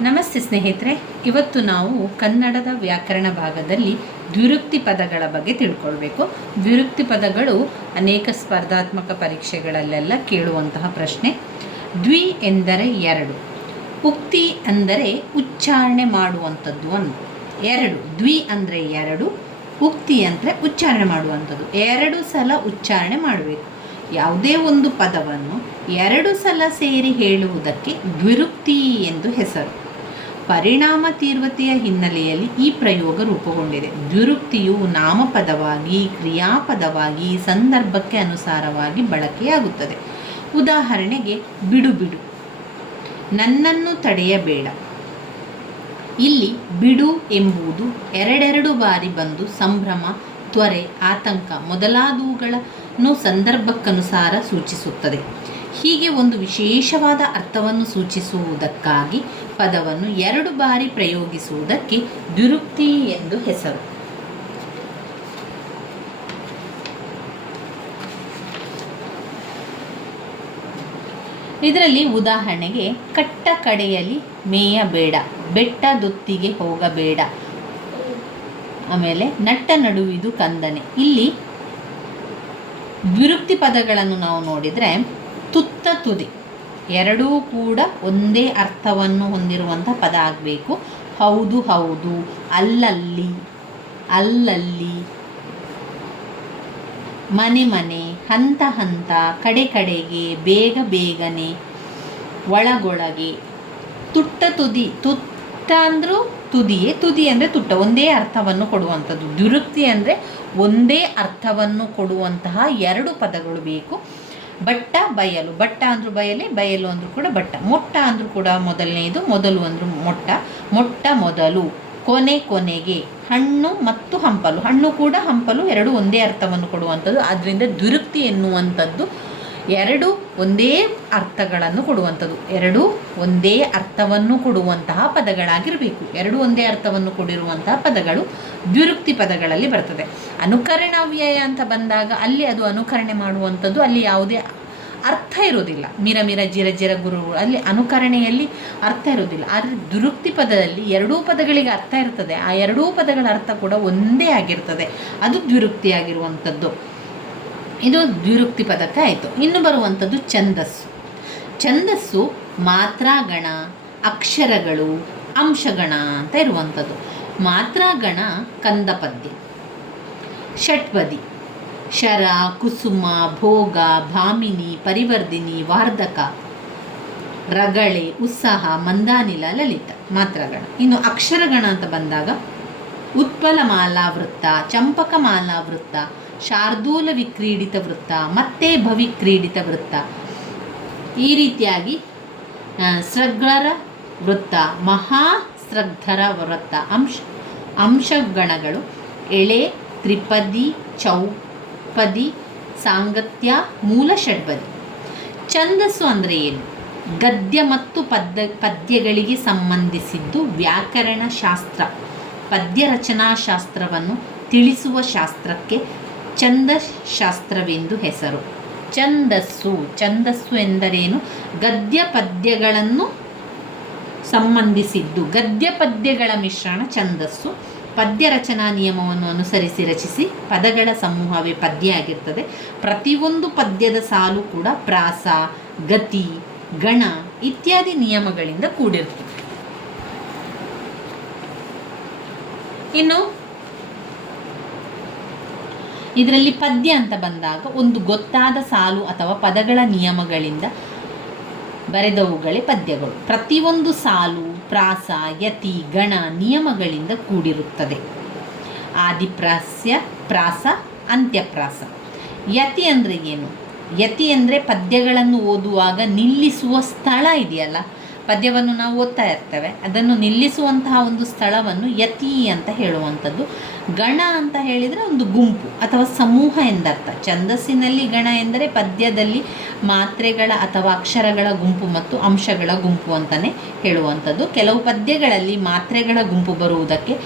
ನಮಸ್ತೆ ಸ್ನೇಹಿತರೆ, ಇವತ್ತು ನಾವು ಕನ್ನಡದ ವ್ಯಾಕರಣ ಭಾಗದಲ್ಲಿ ದ್ವಿರುಕ್ತಿ ಪದಗಳ ಬಗ್ಗೆ ತಿಳ್ಕೊಳ್ಬೇಕು. ದ್ವಿರುಕ್ತಿ ಪದಗಳು ಅನೇಕ ಸ್ಪರ್ಧಾತ್ಮಕ ಪರೀಕ್ಷೆಗಳಲ್ಲೆಲ್ಲ ಕೇಳುವಂತಹ ಪ್ರಶ್ನೆ. ದ್ವಿ ಎಂದರೆ ಎರಡು, ಉಕ್ತಿ ಅಂದರೆ ಉಚ್ಚಾರಣೆ ಮಾಡುವಂಥದ್ದು ಅಂತ. ಎರಡು, ದ್ವಿ ಅಂದರೆ ಎರಡು, ಉಕ್ತಿ ಅಂದರೆ ಉಚ್ಚಾರಣೆ ಮಾಡುವಂಥದ್ದು. ಎರಡು ಸಲ ಉಚ್ಚಾರಣೆ ಮಾಡಬೇಕು. ಯಾವುದೇ ಒಂದು ಪದವನ್ನು ಎರಡು ಸಲ ಸೇರಿ ಹೇಳುವುದಕ್ಕೆ ದ್ವಿರುಕ್ತಿ ಎಂದು ಹೆಸರು. ಪರಿಣಾಮ ತೀವ್ರತೆಯ ಹಿನ್ನೆಲೆಯಲ್ಲಿ ಈ ಪ್ರಯೋಗ ರೂಪುಗೊಂಡಿದೆ. ದ್ವಿರುಕ್ತಿಯು ನಾಮಪದವಾಗಿ, ಕ್ರಿಯಾಪದವಾಗಿ, ಸಂದರ್ಭಕ್ಕೆ ಅನುಸಾರವಾಗಿ ಬಳಕೆಯಾಗುತ್ತದೆ. ಉದಾಹರಣೆಗೆ, ಬಿಡು ಬಿಡು, ನನ್ನನ್ನು ತಡೆಯಬೇಡ. ಇಲ್ಲಿ ಬಿಡು ಎಂಬುದು ಎರಡೆರಡು ಬಾರಿ ಬಂದು ಸಂಭ್ರಮ, ತ್ವರೆ, ಆತಂಕ ಮೊದಲಾದವುಗಳನ್ನು ಸಂದರ್ಭಕ್ಕನುಸಾರ ಸೂಚಿಸುತ್ತದೆ. ಹೀಗೆ ಒಂದು ವಿಶೇಷವಾದ ಅರ್ಥವನ್ನು ಸೂಚಿಸುವುದಕ್ಕಾಗಿ ಪದವನ್ನು ಎರಡು ಬಾರಿ ಪ್ರಯೋಗಿಸುವುದಕ್ಕೆ ದ್ವಿರುಕ್ತಿ ಎಂದು ಹೆಸರು. ಇದರಲ್ಲಿ ಉದಾಹರಣೆಗೆ, ಕಟ್ಟ ಕಡೆಯಲ್ಲಿ ಮೇಯಬೇಡ, ಬೆಟ್ಟದೊತ್ತಿಗೆ ಹೋಗಬೇಡ, ಆಮೇಲೆ ನಟ್ಟ ನಡುವಿದು ಕಂದನೆ. ಇಲ್ಲಿ ದ್ವಿರುಕ್ತಿ ಪದಗಳನ್ನು ನಾವು ನೋಡಿದರೆ, ತುತ್ತ ತುದಿ ಎರಡೂ ಕೂಡ ಒಂದೇ ಅರ್ಥವನ್ನು ಹೊಂದಿರುವಂಥ ಪದ ಆಗಬೇಕು. ಹೌದು ಹೌದು, ಅಲ್ಲಲ್ಲಿ ಅಲ್ಲಲ್ಲಿ, ಮನೆ ಮನೆ, ಹಂತ ಹಂತ, ಕಡೆ ಕಡೆಗೆ, ಬೇಗ ಬೇಗನೆ, ಒಳಗೊಳಗೆ. ತುಟ್ಟ ತುದಿ, ತುಟ್ಟ ಅಂದರೂ ತುದಿಯೇ, ತುದಿ ಅಂದರೆ ತುಟ್ಟ, ಒಂದೇ ಅರ್ಥವನ್ನು ಕೊಡುವಂಥದ್ದು. ದ್ವಿರುಕ್ತಿ ಅಂದರೆ ಒಂದೇ ಅರ್ಥವನ್ನು ಕೊಡುವಂತಹ ಎರಡು ಪದಗಳು ಬೇಕು. ಬಟ್ಟ ಬಯಲು, ಬಟ್ಟ ಅಂದರೂ ಬಯಲೆ, ಬಯಲು ಅಂದರೂ ಕೂಡ ಬಟ್ಟ. ಮೊಟ್ಟ ಅಂದರೂ ಕೂಡ ಮೊದಲನೆಯದು, ಮೊದಲು ಅಂದರೂ ಮೊಟ್ಟ, ಮೊಟ್ಟ ಮೊದಲು. ಕೊನೆ ಕೊನೆಗೆ. ಹಣ್ಣು ಮತ್ತು ಹಂಪಲು, ಹಣ್ಣು ಕೂಡ ಹಂಪಲು ಎರಡು ಒಂದೇ ಅರ್ಥವನ್ನು ಕೊಡುವಂಥದ್ದು. ಆದ್ದರಿಂದ ದ್ವಿರುಕ್ತಿ ಎನ್ನುವಂಥದ್ದು ಎರಡು ಒಂದೇ ಅರ್ಥಗಳನ್ನು ಕೊಡುವಂಥದ್ದು, ಎರಡು ಒಂದೇ ಅರ್ಥವನ್ನು ಕೊಡುವಂತಹ ಪದಗಳಾಗಿರಬೇಕು. ಎರಡು ಒಂದೇ ಅರ್ಥವನ್ನು ಕೊಡಿರುವಂತಹ ಪದಗಳು ದ್ವಿರುಕ್ತಿ ಪದಗಳಲ್ಲಿ ಬರ್ತದೆ. ಅನುಕರಣಾವ್ಯಯ ಅಂತ ಬಂದಾಗ ಅಲ್ಲಿ ಅದು ಅನುಕರಣೆ ಮಾಡುವಂಥದ್ದು, ಅಲ್ಲಿ ಯಾವುದೇ ಅರ್ಥ ಇರೋದಿಲ್ಲ. ಮಿರ ಮಿರ ಜಿರ ಜಿರ ಗುರುಗಳು, ಅಲ್ಲಿ ಅನುಕರಣೆಯಲ್ಲಿ ಅರ್ಥ ಇರೋದಿಲ್ಲ. ಆದರೆ ದ್ವಿರುಕ್ತಿ ಪದದಲ್ಲಿ ಎರಡೂ ಪದಗಳಿಗೆ ಅರ್ಥ ಇರ್ತದೆ. ಆ ಎರಡೂ ಪದಗಳ ಅರ್ಥ ಕೂಡ ಒಂದೇ ಆಗಿರ್ತದೆ. ಅದು ದ್ವಿರುಕ್ತಿ ಆಗಿರುವಂಥದ್ದು. ಇದು ದ್ವಿರುಕ್ತಿ ಪದಕ್ಕೆ ಆಯಿತು. ಇನ್ನು ಬರುವಂಥದ್ದು ಛಂದಸ್ಸು. ಛಂದಸ್ಸು ಮಾತ್ರಾಗಣ, ಅಕ್ಷರಗಳು, ಅಂಶಗಣ ಅಂತ ಇರುವಂಥದ್ದು. ಮಾತ್ರಾಗಣ ಕಂದಪದ್ಯ, ಷಟ್ಪದಿ, ಶರ, ಕುಸುಮ, ಭೋಗ, ಭಾಮಿನಿ, ಪರಿವರ್ಧಿನಿ, ವಾರ್ಧಕ, ರಗಳೆ, ಉತ್ಸಾಹ, ಮಂದಾನಿಲ, ಲಲಿತ ಮಾತ್ರಾಗಣ. ಇನ್ನು ಅಕ್ಷರಗಣ ಅಂತ ಬಂದಾಗ ಉತ್ಪಲಮಾಲಾ ವೃತ್ತ, ಚಂಪಕಮಾಲಾ ವೃತ್ತ, ಶಾರ್ದೂಲ ವಿಕ್ರೀಡಿತ ವೃತ್ತ, ಮತ್ತೆ ಭವಿಕ್ರೀಡಿತ ವೃತ್ತ. ಈ ರೀತಿಯಾಗಿ ಸ್ರಗ್ಧರ ವೃತ್ತ, ಮಹಾಸ್ರಗ್ಧರ ವೃತ್ತ. ಅಂಶಗಣಗಳು ಎಳೆ, ತ್ರಿಪದಿ, ಚೌಪದಿ, ಸಾಂಗತ್ಯ, ಮೂಲ ಷಡ್ಪದಿ. ಛಂದಸ್ಸು ಅಂದರೆ ಏನು? ಗದ್ಯ ಮತ್ತು ಪದ್ಯಗಳಿಗೆ ಸಂಬಂಧಿಸಿದ್ದು ವ್ಯಾಕರಣ ಶಾಸ್ತ್ರ. ಪದ್ಯ ರಚನಾಶಾಸ್ತ್ರವನ್ನು ತಿಳಿಸುವ ಶಾಸ್ತ್ರಕ್ಕೆ ಛಂದಶಾಸ್ತ್ರವೆಂದು ಹೆಸರು. ಛಂದಸ್ಸು ಎಂದರೇನು? ಗದ್ಯ ಪದ್ಯಗಳನ್ನು ಸಂಬಂಧಿಸಿದ್ದು. ಗದ್ಯ ಪದ್ಯಗಳ ಮಿಶ್ರಣ ಛಂದಸ್ಸು. ಪದ್ಯ ರಚನಾ ನಿಯಮವನ್ನು ಅನುಸರಿಸಿ ರಚಿಸಿ ಪದಗಳ ಸಮೂಹವೇ ಪದ್ಯ ಆಗಿರ್ತದೆ. ಪ್ರತಿಯೊಂದು ಪದ್ಯದ ಸಾಲು ಕೂಡ ಪ್ರಾಸ, ಗತಿ, ಗಣ ಇತ್ಯಾದಿ ನಿಯಮಗಳಿಂದ ಕೂಡಿರ್ತದೆ. ಇನ್ನು ಇದರಲ್ಲಿ ಪದ್ಯ ಅಂತ ಬಂದಾಗ ಒಂದು ಗೊತ್ತಾದ ಸಾಲು ಅಥವಾ ಪದಗಳ ನಿಯಮಗಳಿಂದ ಬರೆದವುಗಳೇ ಪದ್ಯಗಳು. ಪ್ರತಿಯೊಂದು ಸಾಲು ಪ್ರಾಸ, ಯತಿ, ಗಣ ನಿಯಮಗಳಿಂದ ಕೂಡಿರುತ್ತದೆ. ಆದಿಪ್ರಾಸ್ಯ, ಪ್ರಾಸ, ಅಂತ್ಯಪ್ರಾಸ. ಯತಿ ಅಂದರೆ ಏನು? ಯತಿ ಅಂದರೆ ಪದ್ಯಗಳನ್ನು ಓದುವಾಗ ನಿಲ್ಲಿಸುವ ಸ್ಥಳ ಇದೆಯಲ್ಲ, ಪದ್ಯವನ್ನು ನಾವು ಓದ್ತಾ ಇರ್ತೇವೆ, ಅದನ್ನು ನಿಲ್ಲಿಸುವಂತಹ ಒಂದು ಸ್ಥಳವನ್ನು ಯತಿ ಅಂತ ಹೇಳುವಂಥದ್ದು. ಗಣ ಅಂತ ಹೇಳಿದರೆ ಒಂದು ಗುಂಪು ಅಥವಾ ಸಮೂಹ ಎಂದರ್ಥ. ಛಂದಸ್ಸಿನಲ್ಲಿ ಗಣ ಎಂದರೆ ಪದ್ಯದಲ್ಲಿ ಮಾತ್ರೆಗಳ ಅಥವಾ ಅಕ್ಷರಗಳ ಗುಂಪು ಮತ್ತು ಅಂಶಗಳ ಗುಂಪು ಅಂತಲೇ ಹೇಳುವಂಥದ್ದು. ಕೆಲವು ಪದ್ಯಗಳಲ್ಲಿ ಮಾತ್ರೆಗಳ ಗುಂಪು ಬರುವುದಕ್ಕೆ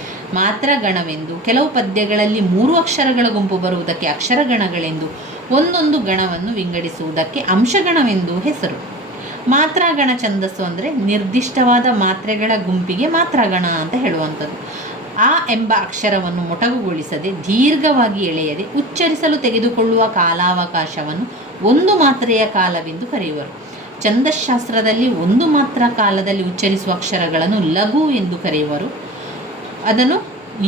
ಮಾತ್ರಗಣವೆಂದು, ಕೆಲವು ಪದ್ಯಗಳಲ್ಲಿ 3 ಅಕ್ಷರಗಳ ಗುಂಪು ಬರುವುದಕ್ಕೆ ಅಕ್ಷರಗಣಗಳೆಂದು, ಒಂದೊಂದು ಗಣವನ್ನು ವಿಂಗಡಿಸುವುದಕ್ಕೆ ಅಂಶಗಣವೆಂದು ಹೆಸರು. ಮಾತ್ರಾಗಣ ಛಂದಸ್ಸು ಅಂದರೆ ನಿರ್ದಿಷ್ಟವಾದ ಮಾತ್ರೆಗಳ ಗುಂಪಿಗೆ ಮಾತ್ರಾಗಣ ಅಂತ ಹೇಳುವಂಥದ್ದು. ಆ ಎಂಬ ಅಕ್ಷರವನ್ನು ಮೊಟಕುಗೊಳಿಸದೆ ದೀರ್ಘವಾಗಿ ಎಳೆಯದೆ ಉಚ್ಚರಿಸಲು ತೆಗೆದುಕೊಳ್ಳುವ ಕಾಲಾವಕಾಶವನ್ನು ಒಂದು ಮಾತ್ರೆಯ ಕಾಲವೆಂದು ಕರೆಯುವರು. ಛಂದಶಾಸ್ತ್ರದಲ್ಲಿ ಒಂದು ಮಾತ್ರ ಕಾಲದಲ್ಲಿ ಉಚ್ಚರಿಸುವ ಅಕ್ಷರಗಳನ್ನು ಲಘು ಎಂದು ಕರೆಯುವರು. ಅದನ್ನು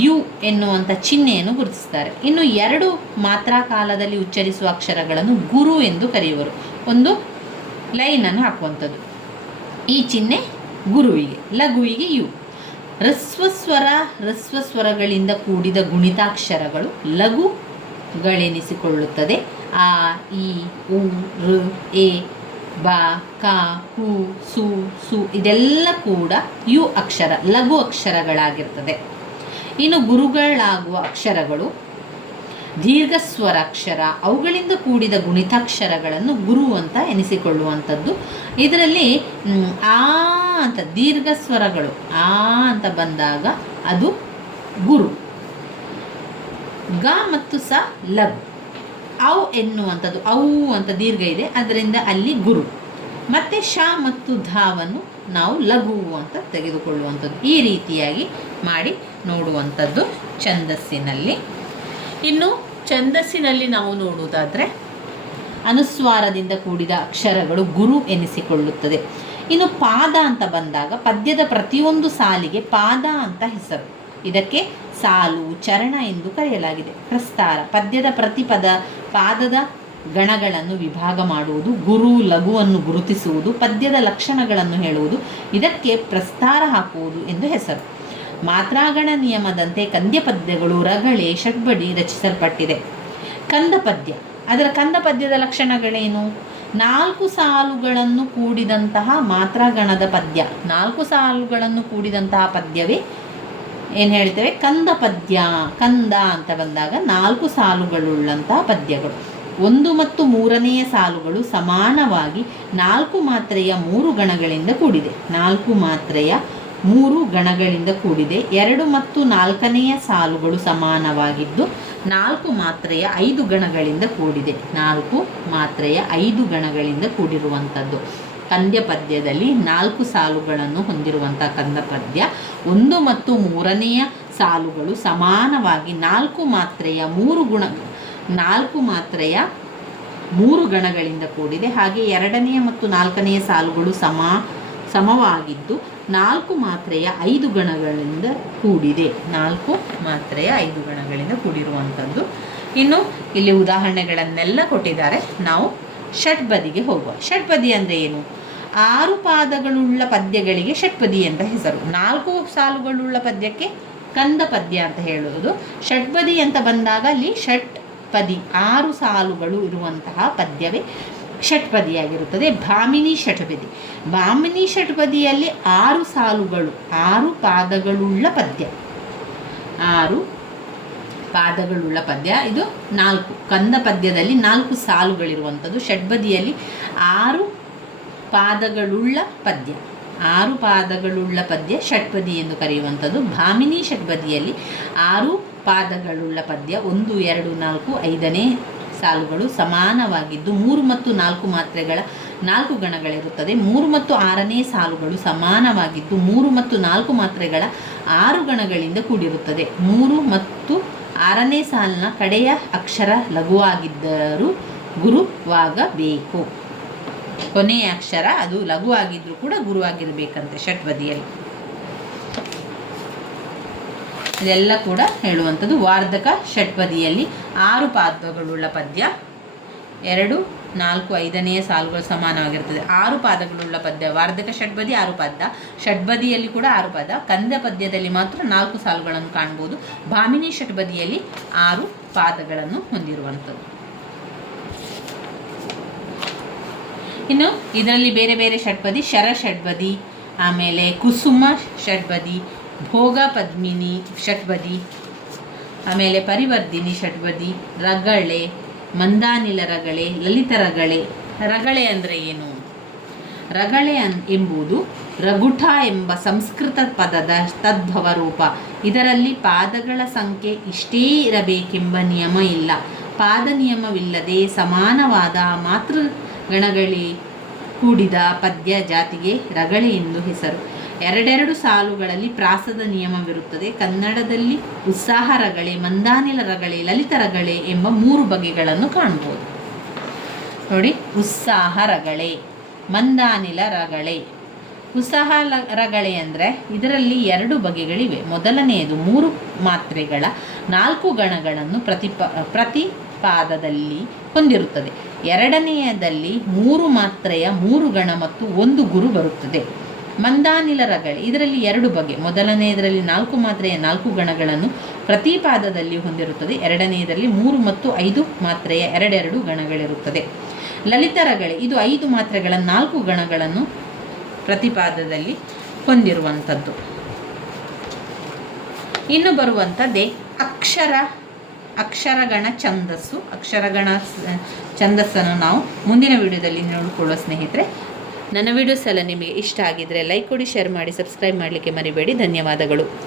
ಯು ಎನ್ನುವಂಥ ಚಿಹ್ನೆಯನ್ನು ಗುರುತಿಸ್ತಾರೆ. ಇನ್ನು 2 ಮಾತ್ರಾ ಕಾಲದಲ್ಲಿ ಉಚ್ಚರಿಸುವ ಅಕ್ಷರಗಳನ್ನು ಗುರು ಎಂದು ಕರೆಯುವರು. ಒಂದು ಲೈನನ್ನು ಹಾಕುವಂಥದ್ದು. ಈ ಚಿಹ್ನೆ ಗುರುವಿಗೆ, ಲಘುವಿಗೆ ಯು. ಹ್ರಸ್ವಸ್ವರಗಳಿಂದ ಕೂಡಿದ ಗುಣಿತಾಕ್ಷರಗಳು ಲಘುಗಳೆನಿಸಿಕೊಳ್ಳುತ್ತದೆ. ಆ, ಇ, ಉ, ಋ, ಎ, ಬ, ಕ, ಹು, ಸು, ಸು ಇದೆಲ್ಲ ಕೂಡ ಯು ಅಕ್ಷರ, ಲಘು ಅಕ್ಷರಗಳಾಗಿರ್ತದೆ. ಇನ್ನು ಗುರುಗಳಾಗುವ ಅಕ್ಷರಗಳು ದೀರ್ಘಸ್ವರಾಕ್ಷರ, ಅವುಗಳಿಂದ ಕೂಡಿದ ಗುಣಿತಾಕ್ಷರಗಳನ್ನು ಗುರು ಅಂತ ಎನಿಸಿಕೊಳ್ಳುವಂಥದ್ದು. ಇದರಲ್ಲಿ ಆ ಅಂತ ದೀರ್ಘ ಸ್ವರಗಳು ಆ ಅಂತ ಬಂದಾಗ ಅದು ಗುರು. ಗ ಮತ್ತು ಸ ಲಘು. ಔ ಎನ್ನುವಂಥದ್ದು ಔ ಅಂತ ದೀರ್ಘ ಇದೆ, ಅದರಿಂದ ಅಲ್ಲಿ ಗುರು. ಮತ್ತು ಶ ಮತ್ತು ಧಾವನ್ನು ನಾವು ಲಘು ಅಂತ ತೆಗೆದುಕೊಳ್ಳುವಂಥದ್ದು. ಈ ರೀತಿಯಾಗಿ ಮಾಡಿ ನೋಡುವಂಥದ್ದು ಛಂದಸ್ಸಿನಲ್ಲಿ. ಇನ್ನು ಛಂದಸ್ಸಿನಲ್ಲಿ ನಾವು ನೋಡುವುದಾದರೆ ಅನುಸ್ವಾರದಿಂದ ಕೂಡಿದ ಅಕ್ಷರಗಳು ಗುರು ಎನಿಸಿಕೊಳ್ಳುತ್ತದೆ. ಇನ್ನು ಪಾದ ಅಂತ ಬಂದಾಗ ಪದ್ಯದ ಪ್ರತಿಯೊಂದು ಸಾಲಿಗೆ ಪಾದ ಅಂತ ಹೆಸರು. ಇದಕ್ಕೆ ಸಾಲು, ಚರಣ ಎಂದು ಕರೆಯಲಾಗಿದೆ. ಪ್ರಸ್ತಾರ ಪದ್ಯದ ಪಾದದ ಗಣಗಳನ್ನು ವಿಭಾಗ ಮಾಡುವುದು, ಗುರು ಲಘುವನ್ನು ಗುರುತಿಸುವುದು, ಪದ್ಯದ ಲಕ್ಷಣಗಳನ್ನು ಹೇಳುವುದು, ಇದಕ್ಕೆ ಪ್ರಸ್ತಾರ ಹಾಕುವುದು ಎಂದು ಹೆಸರು. ಮಾತ್ರಾಗಣ ನಿಯಮದಂತೆ ಕಂದ್ಯ ಪದ್ಯಗಳು ರಗಳೆ ಷಡ್ಬಡಿ ರಚಿಸಲ್ಪಟ್ಟಿದೆ. ಕಂದ ಪದ್ಯ, ಅದರ ಕಂದ ಪದ್ಯದ ಲಕ್ಷಣಗಳೇನು? 4 ಸಾಲುಗಳನ್ನು ಕೂಡಿದಂತಹ ಮಾತ್ರಾಗಣದ ಪದ್ಯ. 4 ಸಾಲುಗಳನ್ನು ಕೂಡಿದಂತಹ ಪದ್ಯವೇ ಏನು ಹೇಳ್ತೇವೆ? ಕಂದ ಪದ್ಯ. ಕಂದ ಅಂತ ಬಂದಾಗ 4 ಸಾಲುಗಳುಳ್ಳಂತಹ ಪದ್ಯಗಳು. 1 ಮತ್ತು 3ನೆಯ ಸಾಲುಗಳು ಸಮಾನವಾಗಿ 4 ಮಾತ್ರೆಯ 3 ಗಣಗಳಿಂದ ಕೂಡಿದೆ. 4 ಮಾತ್ರೆಯ 3 ಗಣಗಳಿಂದ ಕೂಡಿದೆ. 2 ಮತ್ತು 4ನೆಯ ಸಾಲುಗಳು ಸಮಾನವಾಗಿದ್ದು 4 ಮಾತ್ರೆಯ 5 ಗಣಗಳಿಂದ ಕೂಡಿದೆ. 4 ಮಾತ್ರೆಯ 5 ಗಣಗಳಿಂದ ಕೂಡಿರುವಂಥದ್ದು ಕಂದ್ಯ ಪದ್ಯದಲ್ಲಿ 4 ಸಾಲುಗಳನ್ನು ಹೊಂದಿರುವಂಥ ಕಂದ ಪದ್ಯ. 1 ಮತ್ತು 3ನೆಯ ಸಾಲುಗಳು ಸಮಾನವಾಗಿ 4 ಮಾತ್ರೆಯ 3 ಗಣಗಳಿಂದ ಕೂಡಿದೆ. ಹಾಗೆ 2ನೇ ಮತ್ತು 4ನೆಯ ಸಾಲುಗಳು ಸಮವಾಗಿದ್ದು 4 ಮಾತ್ರೆಯ 5 ಗಣಗಳಿಂದ ಕೂಡಿದೆ. 4 ಮಾತ್ರೆಯ 5 ಗಣಗಳಿಂದ ಕೂಡಿರುವಂಥದ್ದು. ಇನ್ನು ಇಲ್ಲಿ ಉದಾಹರಣೆಗಳನ್ನೆಲ್ಲ ಕೊಟ್ಟಿದ್ದಾರೆ. ನಾವು ಷಡ್ಪದಿಗೆ ಹೋಗುವ. ಷಡ್ಪದಿ ಅಂದರೆ ಏನು? 6 ಪಾದಗಳುಳ್ಳ ಪದ್ಯಗಳಿಗೆ ಷಡ್ಪದಿ ಅಂತ ಹೆಸರು. 4 ಸಾಲುಗಳುಳ್ಳ ಪದ್ಯಕ್ಕೆ ಕಂದ ಪದ್ಯ ಅಂತ ಹೇಳುವುದು. ಷಡ್ಪದಿ ಅಂತ ಬಂದಾಗ ಅಲ್ಲಿ ಷಟ್ಪದಿ 6 ಸಾಲುಗಳು ಇರುವಂತಹ ಪದ್ಯವೇ ಷಟ್ಪದಿಯಾಗಿರುತ್ತದೆ. ಭಾಮಿನಿ ಷಟ್ಪದಿ. ಭಾಮಿನಿ ಷಟ್ಪದಿಯಲ್ಲಿ 6 ಸಾಲುಗಳು 6 ಪಾದಗಳುಳ್ಳ ಪದ್ಯ. 6 ಪಾದಗಳುಳ್ಳ ಪದ್ಯ. ಇದು 4 ಕಂದ ಪದ್ಯದಲ್ಲಿ 4 ಸಾಲುಗಳಿರುವಂಥದ್ದು. ಷಡ್ಪದಿಯಲ್ಲಿ 6 ಪಾದಗಳುಳ್ಳ ಪದ್ಯ. 6 ಪಾದಗಳುಳ್ಳ ಪದ್ಯ ಷಟ್ಪದಿ ಎಂದು ಕರೆಯುವಂಥದ್ದು. ಭಾಮಿನಿ ಷಟ್ಪದಿಯಲ್ಲಿ 6 ಪಾದಗಳುಳ್ಳ ಪದ್ಯ 1, 2, 4, 5ನೇ ಸಾಲುಗಳು ಸಮಾನವಾಗಿದ್ದು 3 ಮತ್ತು 4 ಮಾತ್ರೆಗಳ 4 ಗಣಗಳಿರುತ್ತದೆ. 3 ಮತ್ತು 6ನೇ ಸಾಲುಗಳು ಸಮಾನವಾಗಿದ್ದು 3 ಮತ್ತು 4 ಮಾತ್ರೆಗಳ 6 ಗಣಗಳಿಂದ ಕೂಡಿರುತ್ತದೆ. 3 ಮತ್ತು 6ನೇ ಸಾಲಿನ ಕಡೆಯ ಅಕ್ಷರ ಲಘುವಾಗಿದ್ದರೂ ಗುರುವಾಗಬೇಕು. ಕೊನೆಯ ಅಕ್ಷರ ಅದು ಲಘುವಾಗಿದ್ದರೂ ಕೂಡ ಗುರುವಾಗಿರಬೇಕಂತೆ ಷಟ್ಪದಿಯಲ್ಲಿ. ಇದೆಲ್ಲ ಕೂಡ ಹೇಳುವಂಥದ್ದು. ವಾರ್ಧಕ ಷಟ್ಪದಿಯಲ್ಲಿ 6 ಪಾದಗಳುಳ್ಳ ಪದ್ಯ 2, 4, 5ನೆಯ ಸಾಲುಗಳು ಸಮಾನವಾಗಿರ್ತದೆ. 6 ಪಾದಗಳುಳ್ಳ ಪದ್ಯ ವಾರ್ಧಕ ಷಟ್ಪದಿ 6 ಪಾದ. ಷಟ್ಪದಿಯಲ್ಲಿ ಕೂಡ 6 ಪಾದ. ಕಂದ ಪದ್ಯದಲ್ಲಿ ಮಾತ್ರ 4 ಸಾಲುಗಳನ್ನು ಕಾಣ್ಬೋದು. ಭಾಮಿನಿ ಷಟ್ಪದಿಯಲ್ಲಿ 6 ಪಾದಗಳನ್ನು ಹೊಂದಿರುವಂಥದ್ದು. ಇನ್ನು ಇದರಲ್ಲಿ ಬೇರೆ ಬೇರೆ ಷಟ್ಪದಿ, ಶರ ಷಟ್ಪದಿ, ಆಮೇಲೆ ಕುಸುಮ ಷಟ್ಪದಿ, ಭೋಗ ಪದ್ಮಿನಿ ಷಟ್ಪದಿ, ಆಮೇಲೆ ಪರಿವರ್ಧಿನಿ ಷಟ್ಪದಿ, ರಗಳೆ, ಮಂದಾನಿಲ ರಗಳೆ, ಲಲಿತ ರಗಳೆ. ರಗಳೆ ಅಂದರೆ ಏನು? ರಗಳೆ ಎಂಬುದು ರಗುಠ ಎಂಬ ಸಂಸ್ಕೃತ ಪದದ ತದ್ಭವ ರೂಪ. ಇದರಲ್ಲಿ ಪಾದಗಳ ಸಂಖ್ಯೆ ಇಷ್ಟೇ ಇರಬೇಕೆಂಬ ನಿಯಮ ಇಲ್ಲ. ಪಾದ ನಿಯಮವಿಲ್ಲದೆ ಸಮಾನವಾದ ಮಾತೃಗಣಗಳಿಗೆ ಕೂಡಿದ ಪದ್ಯ ಜಾತಿಗೆ ರಗಳೆ ಎಂದು ಹೆಸರು. ಎರಡೆರಡು ಸಾಲುಗಳಲ್ಲಿ ಪ್ರಾಸದ ನಿಯಮವಿರುತ್ತದೆ. ಕನ್ನಡದಲ್ಲಿ ಉತ್ಸಾಹ ರಗಳೆ, ಮಂದಾನಿಲ ರಗಳೆ, ಲಲಿತ ರಗಳೆ ಎಂಬ 3 ಬಗೆಗಳನ್ನು ಕಾಣಬಹುದು. ನೋಡಿ, ಉತ್ಸಾಹ ರಗಳೆ, ಮಂದಾನಿಲ ರಗಳೆ. ಉತ್ಸಾಹ ರಗಳೆ ಅಂದರೆ ಇದರಲ್ಲಿ 2 ಬಗೆಗಳಿವೆ. ಮೊದಲನೆಯದು 3 ಮಾತ್ರೆಗಳ 4 ಗಣಗಳನ್ನು ಪ್ರತಿಪಾದದಲ್ಲಿ ಹೊಂದಿರುತ್ತದೆ. ಎರಡನೆಯದಲ್ಲಿ 3 ಮಾತ್ರೆಯ 3 ಗಣ ಮತ್ತು 1 ಗುರು ಬರುತ್ತದೆ. ಮಂದಾನಿಲ ರಗಳೆ ಇದರಲ್ಲಿ 2 ಬಗೆ. ಮೊದಲನೆಯದರಲ್ಲಿ 4 ಮಾತ್ರೆಯ 4 ಗಣಗಳನ್ನು ಪ್ರತಿಪಾದದಲ್ಲಿ ಹೊಂದಿರುತ್ತದೆ. ಎರಡನೆಯದರಲ್ಲಿ 3 ಮತ್ತು 5 ಮಾತ್ರೆಯ 2 ಗಣಗಳಿರುತ್ತದೆ. ಲಲಿತ ರಗಳೆ ಇದು 5 ಮಾತ್ರೆಗಳ 4 ಗಣಗಳನ್ನು ಪ್ರತಿಪಾದದಲ್ಲಿ ಹೊಂದಿರುವಂಥದ್ದು. ಇನ್ನು ಬರುವಂಥದ್ದೇ ಅಕ್ಷರಗಣ ಛಂದಸ್ಸು. ಅಕ್ಷರಗಣ ಛಂದಸ್ಸನ್ನು ನಾವು ಮುಂದಿನ ವಿಡಿಯೋದಲ್ಲಿ ನೋಡಿಕೊಳ್ಳುವ ಸ್ನೇಹಿತರೆ. ನನ್ನ ವಿಡಿಯೋಸ್ ಎಲ್ಲ ನಿಮಗೆ ಇಷ್ಟ ಆಗಿದ್ದರೆ ಲೈಕ್ ಕೊಡಿ, ಶೇರ್ ಮಾಡಿ, ಸಬ್ಸ್ಕ್ರೈಬ್ ಮಾಡಲಿಕ್ಕೆ ಮರಿಬೇಡಿ. ಧನ್ಯವಾದಗಳು.